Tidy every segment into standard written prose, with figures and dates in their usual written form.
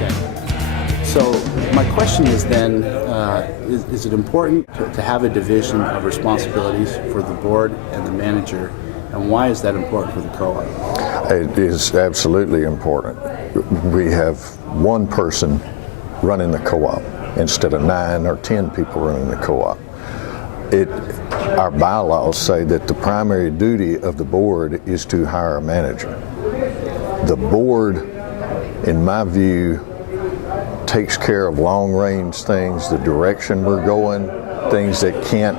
Okay. So my question is then, is it important to have a division of responsibilities for the board and the manager, and why is that important for the co-op? It is absolutely important. We have one person running the co-op instead of 9 or 10 people running the co-op. Our bylaws say that the primary duty of the board is to hire a manager. The board, in my view, takes care of long-range things, the direction we're going, things that can't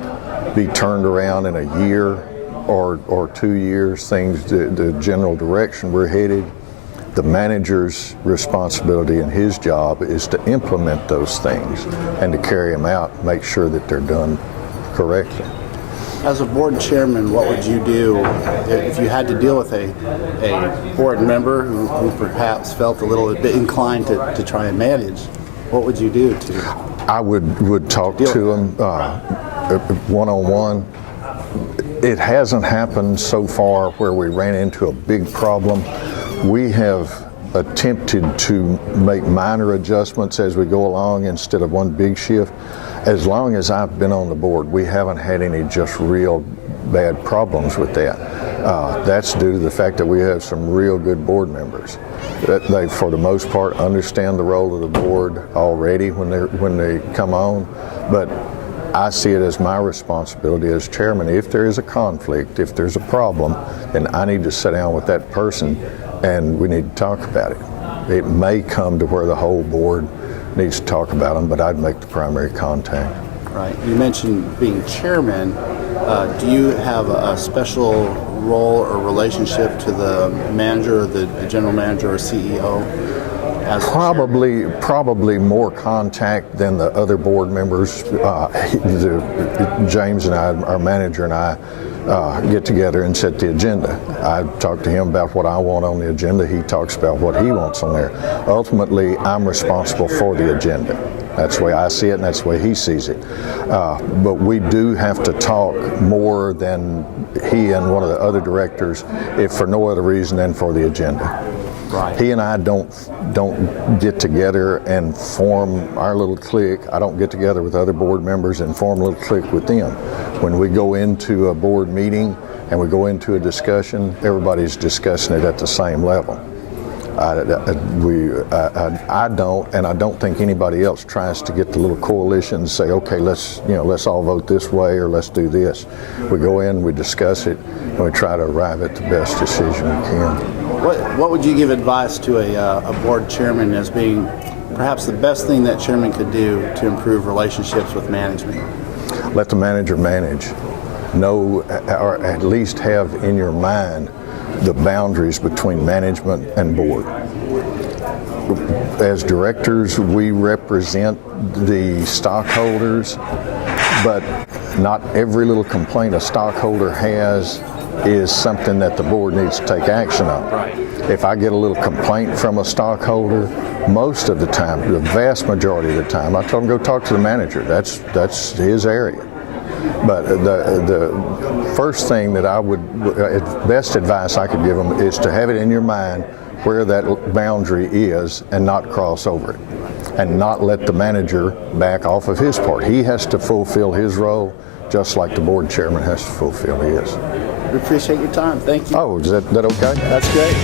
be turned around in a year or 2 years, things, the general direction we're headed. The manager's responsibility and his job is to implement those things and to carry them out, make sure that they're done correctly. As a board chairman, what would you do if you had to deal with a board member who perhaps felt a little bit inclined to try and manage? What would you do to? I would talk to him one-on-one. It hasn't happened so far where we ran into a big problem. We have attempted to make minor adjustments as we go along instead of one big shift. As long as I've been on the board, we haven't had any just real bad problems with that. That's due to the fact that we have some real good board members. That they, for the most part, understand the role of the board already when they come on. But I see it as my responsibility as chairman. If there is a conflict, if there's a problem, then I need to sit down with that person and we need to talk about it. It may come to where the whole board needs to talk about them, but I'd make the primary contact. Right. You mentioned being chairman. Do you have a special role or relationship to the manager, or the general manager or CEO? Probably more contact than the other board members. James and I, our manager and I, get together and set the agenda. I talk to him about what I want on the agenda. He talks about what he wants on there. Ultimately, I'm responsible for the agenda. That's the way I see it, and that's the way he sees it. But we do have to talk more than he and one of the other directors, if for no other reason than for the agenda. Right. He and I don't get together and form our little clique. I don't get together with other board members and form a little clique with them. When we go into a board meeting and we go into a discussion, everybody's discussing it at the same level. I don't, and I don't think anybody else tries to get the little coalition and say, okay, let's all vote this way or let's do this. We go in, we discuss it, and we try to arrive at the best decision we can. What would you give advice to a board chairman as being perhaps the best thing that chairman could do to improve relationships with management? Let the manager manage. Know, or at least have in your mind, the boundaries between management and board. As directors, we represent the stockholders, but not every little complaint a stockholder has is something that the board needs to take action on. Right. If I get a little complaint from a stockholder, most of the time, the vast majority of the time, I tell them go talk to the manager. That's his area. But the first thing that I would, best advice I could give them is to have it in your mind where that boundary is and not cross over it, and not let the manager back off of his part. He has to fulfill his role just like the board chairman has to fulfill his. We appreciate your time. Thank you. Oh, is that okay? That's great.